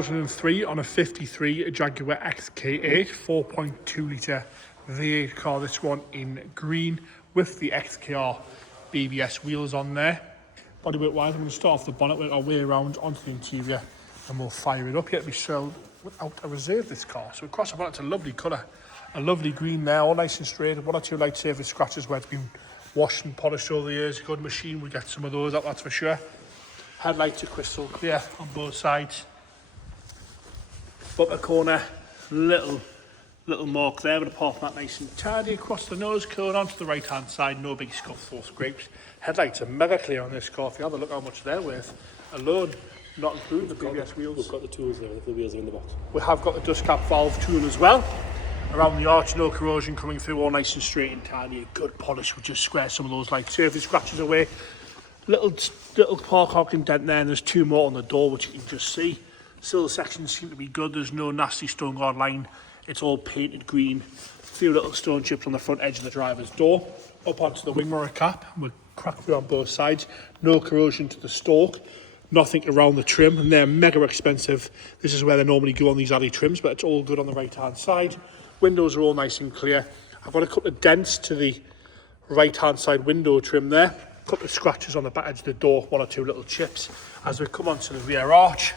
2003 on a 53 Jaguar XK8 4.2 litre V8 car. This one in green with the XKR BBS wheels on there. Bodywork wise, I'm going to start off the bonnet, work our way around onto the interior, and we'll fire it up. Yet we sold without a reserve this car. So across the bonnet, it's a lovely colour, a lovely green there, all nice and straight. One or two light surface scratches where it's been washed and polished over the years. A good machine, we get some of those up, that's for sure. Headlights are crystal clear on both sides. Bumper corner, little mark there, but apart from that, nice and tidy. Across the nose cone onto the right hand side, no big scuffs or scrapes. Headlights are mega clear on this car. If you have a look how much they're worth alone, not including the BBS wheels. We've got the tools there, the wheels are in the box. We have got the dust cap valve tool as well. Around the arch, no corrosion coming through, all nice and straight and tidy. A good polish would just square some of those light surface scratches away. Little park hock indent there, and there's two more on the door which you can just see. Sill sections seem to be good. There's no nasty stone guard line. It's all painted green. A few little stone chips on the front edge of the driver's door. Up onto the wing mirror cap. We'll crack through on both sides. No corrosion to the stalk. Nothing around the trim. And they're mega expensive. This is where they normally go on these alley trims, but it's all good on the right hand side. Windows are all nice and clear. I've got a couple of dents to the right hand side window trim there. A couple of scratches on the back edge of the door. One or two little chips. As we come onto the rear arch,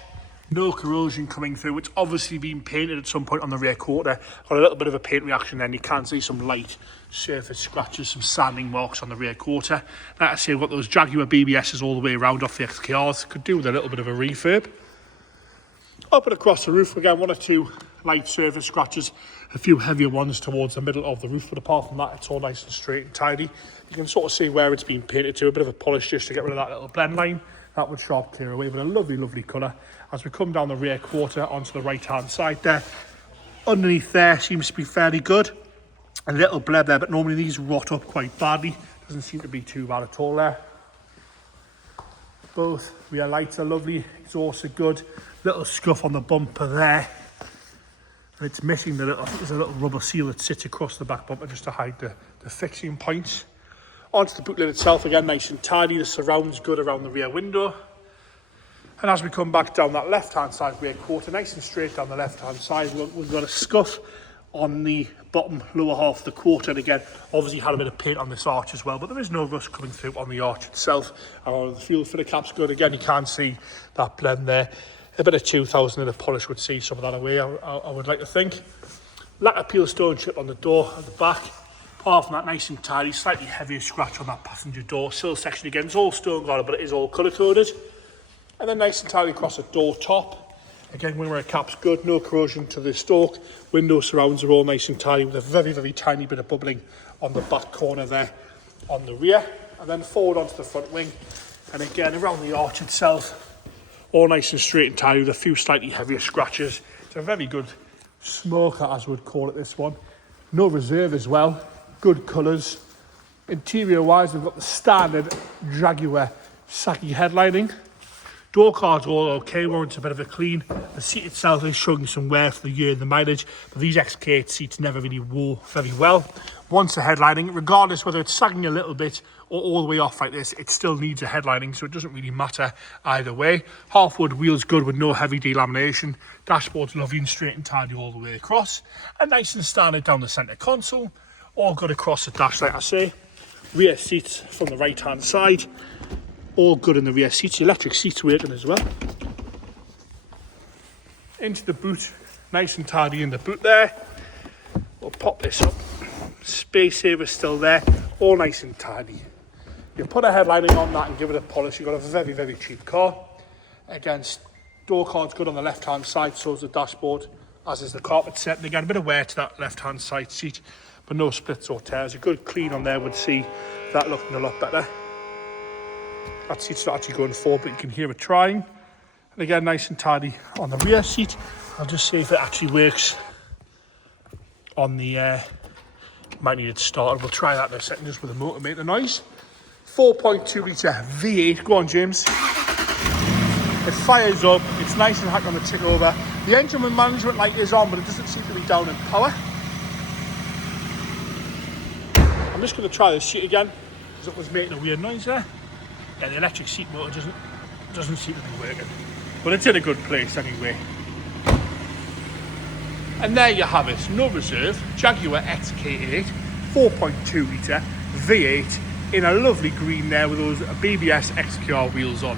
no corrosion coming through. It's obviously been painted at some point on the rear quarter. Got a little bit of a paint reaction there, and you can see some light surface scratches, some sanding marks on the rear quarter. Like I say, we've got those Jaguar BBSs all the way around off the XKRs. Could do with a little bit of a refurb. Up and across the roof, again, one or two light surface scratches, a few heavier ones towards the middle of the roof, but apart from that, it's all nice and straight and tidy. You can sort of see where it's been painted to, a bit of a polish just to get rid of that little blend line. That would sharp clear away, but a lovely colour. As we come down the rear quarter onto the right hand side there, underneath there seems to be fairly good. A little bleb there, but normally these rot up quite badly. Doesn't seem to be too bad at all there. Both rear lights are lovely, exhausts are good. Little scuff on the bumper there. And it's missing there's a little rubber seal that sits across the back bumper just to hide the fixing points. Onto the boot lid itself, again, nice and tidy. The surround's good around the rear window. And as we come back down that left-hand side rear quarter, nice and straight down the left-hand side, we've got a scuff on the bottom lower half of the quarter. And again, obviously had a bit of paint on this arch as well, but there is no rust coming through on the arch itself. And the fuel filler cap's good. Again, you can see that blend there. A bit of 2000 in a polish would see some of that away, I would like to think. Lacquer peel stone chip on the door at the back. Apart from that, nice and tidy, slightly heavier scratch on that passenger door. Sill section again, it's all stone guarded, but it is all colour coded. And then nice and tidy across the door top. Again, wing mirror cap's good, no corrosion to the stalk. Window surrounds are all nice and tidy with a very tiny bit of bubbling on the back corner there on the rear. And then forward onto the front wing. And again, around the arch itself, all nice and straight and tidy with a few slightly heavier scratches. It's a very good smoker, as we'd call it, this one. No reserve as well. Good colours. Interior wise, we've got the standard Jaguar Saki headlining. Door cards all okay, warrants a bit of a clean. The seat itself is showing some wear for the year and the mileage, but these XK8 seats never really wore very well. Once the headlining, regardless whether it's sagging a little bit or all the way off like this, it still needs a headlining, so it doesn't really matter either way. Half wood wheels good with no heavy delamination. Dashboard's lovely and straight and tidy all the way across. And nice and standard down the centre console. All good across the dash, like I say. Rear seats from the right hand side, all good in the rear seats. The electric seats working as well. Into the boot, nice and tidy in the boot there. We'll pop this up. Space saver still there, all nice and tidy. You put a headlining on that and give it a polish, you've got a very cheap car. Again, door card's good on the left hand side, so is the dashboard, as is the carpet set. And again, a bit of wear to that left hand side seat, but no splits or tears. A good clean on there would see that looking a lot better. That seat's not actually going forward, but you can hear it trying. And again, nice and tidy on the rear seat. I'll just see if it actually works on the might need it started. We'll try that in a second just with the motor, make the noise. 4.2 litre V8. Go on, James. It fires up. It's nice and hot on the tick over. The engine management light is on, but it doesn't seem to be down in power. I'm just going to try this seat again, because it was making a weird noise there. Yeah, the electric seat motor doesn't seem to be working. But it's in a good place anyway. And there you have it, no reserve, Jaguar XK8, 4.2 litre, V8, in a lovely green there with those BBS XKR wheels on.